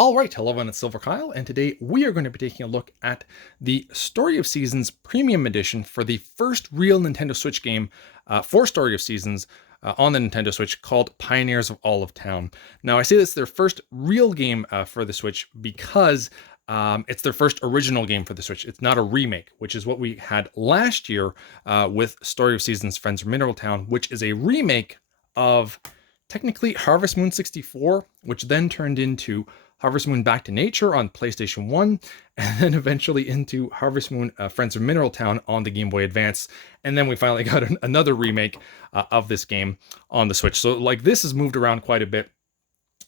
All right, hello everyone, it's silverkyle, and today we are going to be taking a look at the Story of Seasons Premium Edition for the first real Nintendo Switch game for Story of Seasons on the Nintendo Switch called Pioneers of Olive Town. Now, I say this is their first real game for the Switch because it's their first original game for the Switch. It's not a remake, which is what we had last year with Story of Seasons Friends of Mineral Town, which is a remake of technically Harvest Moon 64, which then turned into Harvest Moon Back to Nature on PlayStation 1, and then eventually into Harvest Moon Friends of Mineral Town on the Game Boy Advance. And then we finally got another remake of this game on the Switch. So like this has moved around quite a bit.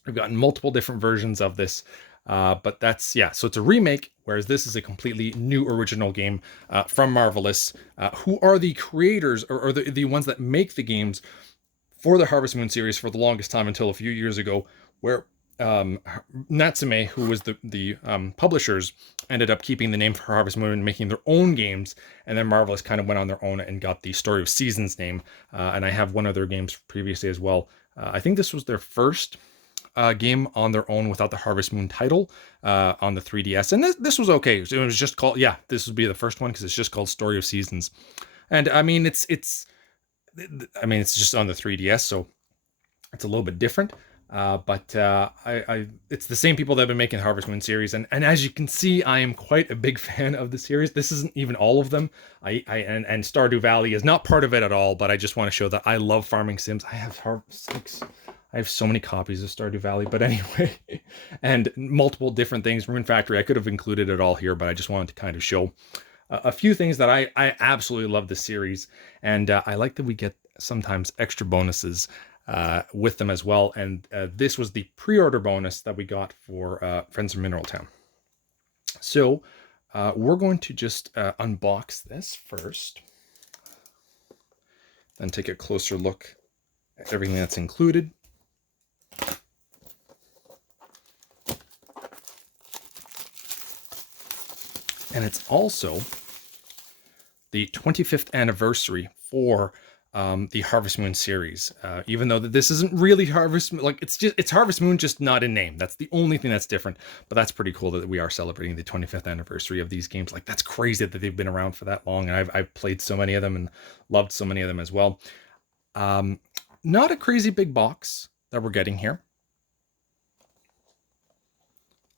We've gotten multiple different versions of this. But that's, yeah, so it's a remake, whereas this is a completely new original game from Marvelous, who are the creators or the ones that make the games for the Harvest Moon series for the longest time until a few years ago, where Natsume, who was the publishers, ended up keeping the name for Harvest Moon and making their own games, and then Marvelous kind of went on their own and got the Story of Seasons name. And I have one of their games previously as well. I think this was their first game on their own without the Harvest Moon title on the 3DS, and this was okay. It was just called, yeah, this would be the first one because it's just called Story of Seasons, and I mean it's just on the 3DS, so it's a little bit different. But it's the same people that have been making the Harvest Moon series, and as you can see, I am quite a big fan of the series. This isn't even all of them. And Stardew Valley is not part of it at all. But I just want to show that I love farming sims. I have so many copies of Stardew Valley, but anyway, and multiple different things. Rune Factory, I could have included it all here, but I just wanted to kind of show a few things that I absolutely love this series, and I like that we get sometimes extra bonuses with them as well. And this was the pre-order bonus that we got for Friends of Mineral Town. So we're going to just unbox this first, then take a closer look at everything that's included. And it's also the 25th anniversary for the Harvest Moon series. Even though this isn't really Harvest Moon, like it's Harvest Moon, just not in name. That's the only thing that's different. But that's pretty cool that we are celebrating the 25th anniversary of these games. Like, that's crazy that they've been around for that long, and I've played so many of them and loved so many of them as well. Not a crazy big box that we're getting here.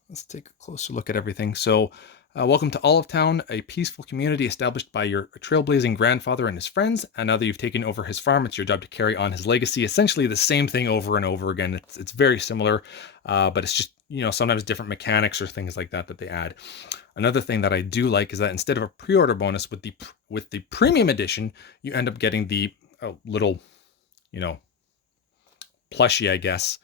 Let's take a closer look at everything. So, welcome to Olive Town, a peaceful community established by your trailblazing grandfather and his friends. And now that you've taken over his farm, it's your job to carry on his legacy. Essentially the same thing over and over again. It's very similar, but it's just, sometimes different mechanics or things like that they add. Another thing that I do like is that instead of a pre-order bonus with the premium edition, you end up getting the little, plushie, I guess,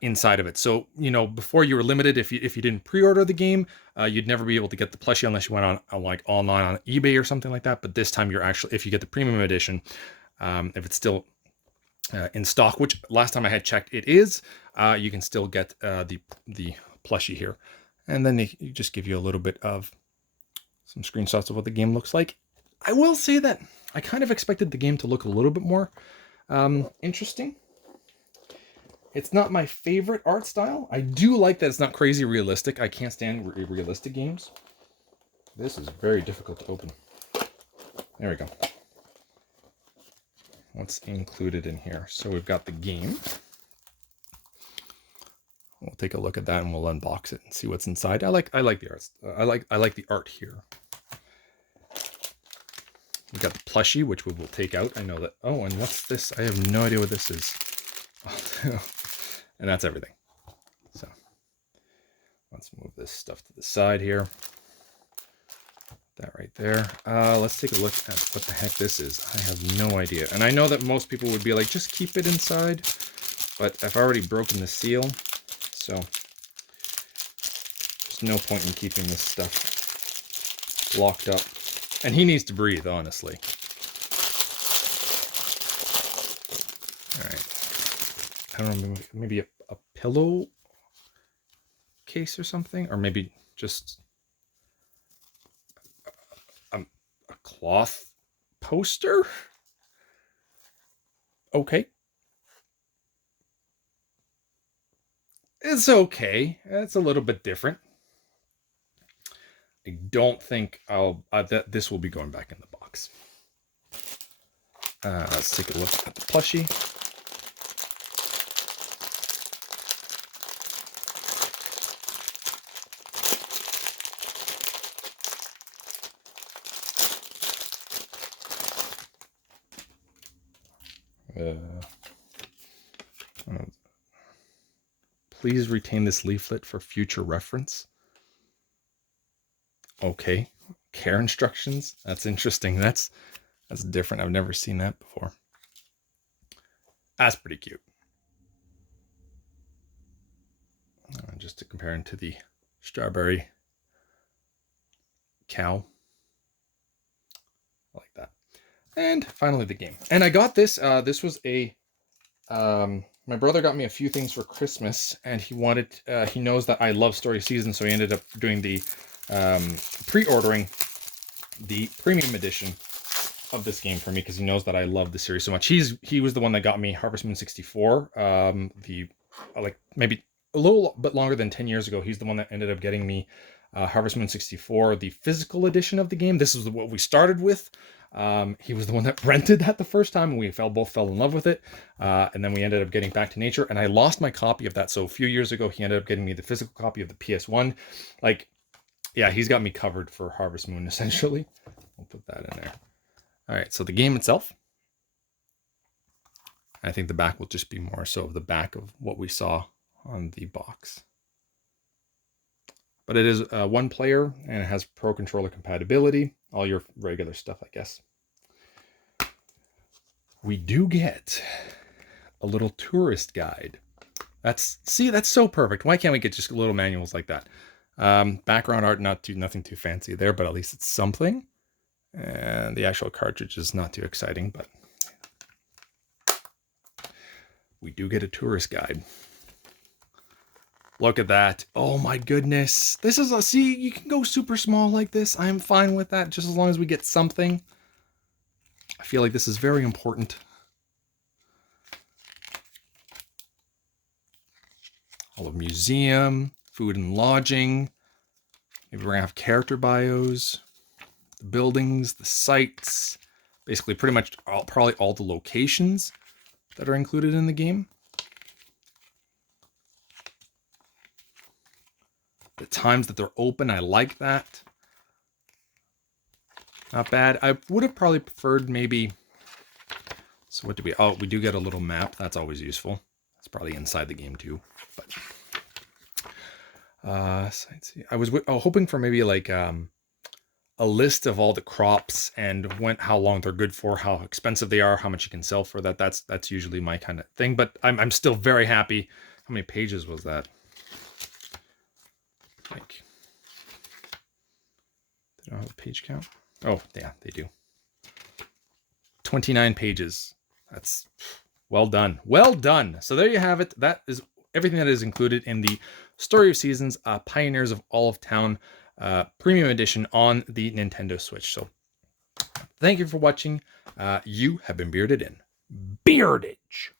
inside of it. So, before you were limited, if you didn't pre-order the game, you'd never be able to get the plushie unless you went on like online on eBay or something like that. But this time, you're actually, if you get the premium edition, if it's still in stock, which last time I had checked it is, you can still get the plushie here. And then they just give you a little bit of some screenshots of what the game looks like. I will say that I kind of expected the game to look a little bit more interesting. It's not my favorite art style. I do like that it's not crazy realistic. I can't stand realistic games. This is very difficult to open. There we go. What's included in here? So we've got the game. We'll take a look at that and we'll unbox it and see what's inside. I like the art. I like the art here. We've got the plushie, which we will take out. I know that. Oh, and what's this? I have no idea what this is. And that's everything. So let's move this stuff to the side here. That right there. Let's take a look at what the heck this is. I have no idea. And I know that most people would be like, just keep it inside. But I've already broken the seal. So there's no point in keeping this stuff locked up. And he needs to breathe, honestly. All right. I don't know, maybe a pillow case or something, or maybe just a cloth poster. Okay. It's okay. It's a little bit different. I don't think that this will be going back in the box. Let's take a look at the plushie. Please retain this leaflet for future reference. Okay, care instructions. That's interesting. That's different. I've never seen that before. That's pretty cute. Just to compare it to the strawberry cow. I like that. And finally, the game. And I got this. This was a. My brother got me a few things for Christmas, and he wanted. He knows that I love Story of Seasons, so he ended up doing the pre-ordering the premium edition of this game for me because he knows that I love the series so much. He was the one that got me Harvest Moon 64. Like maybe a little bit longer than 10 years ago. He's the one that ended up getting me Harvest Moon 64, the physical edition of the game. This is what we started with. He was the one that rented that the first time, and we both fell in love with it. And then we ended up getting Back to Nature, and I lost my copy of that. So a few years ago, he ended up getting me the physical copy of the PS1. Like, yeah, he's got me covered for Harvest Moon, essentially. I'll put that in there. All right, so the game itself. I think the back will just be more so the back of what we saw on the box. But it is one player, and it has Pro Controller compatibility. All your regular stuff, I guess. We do get a little tourist guide. That's so perfect. Why can't we get just little manuals like that? Background art, nothing too fancy there, but at least it's something. And the actual cartridge is not too exciting, but we do get a tourist guide. Look at that. Oh my goodness. This is see, you can go super small like this. I'm fine with that, just as long as we get something. I feel like this is very important. All of museum, food and lodging. Maybe we're gonna have character bios, the buildings, the sites, basically pretty much probably all the locations that are included in the game. The times that they're open, I like that. Not bad. I would have probably preferred maybe. So what do we? Oh, we do get a little map. That's always useful. It's probably inside the game too. But I was hoping for maybe like a list of all the crops and how long they're good for, how expensive they are, how much you can sell for that. That's usually my kind of thing. But I'm still very happy. How many pages was that? Like, they don't have a page count. Oh yeah, they do. 29 pages. That's well done. Well done. So there you have it. That is everything that is included in the Story of Seasons, Pioneers of All of Town Premium Edition on the Nintendo Switch. So thank you for watching. You have been bearded in Beardage.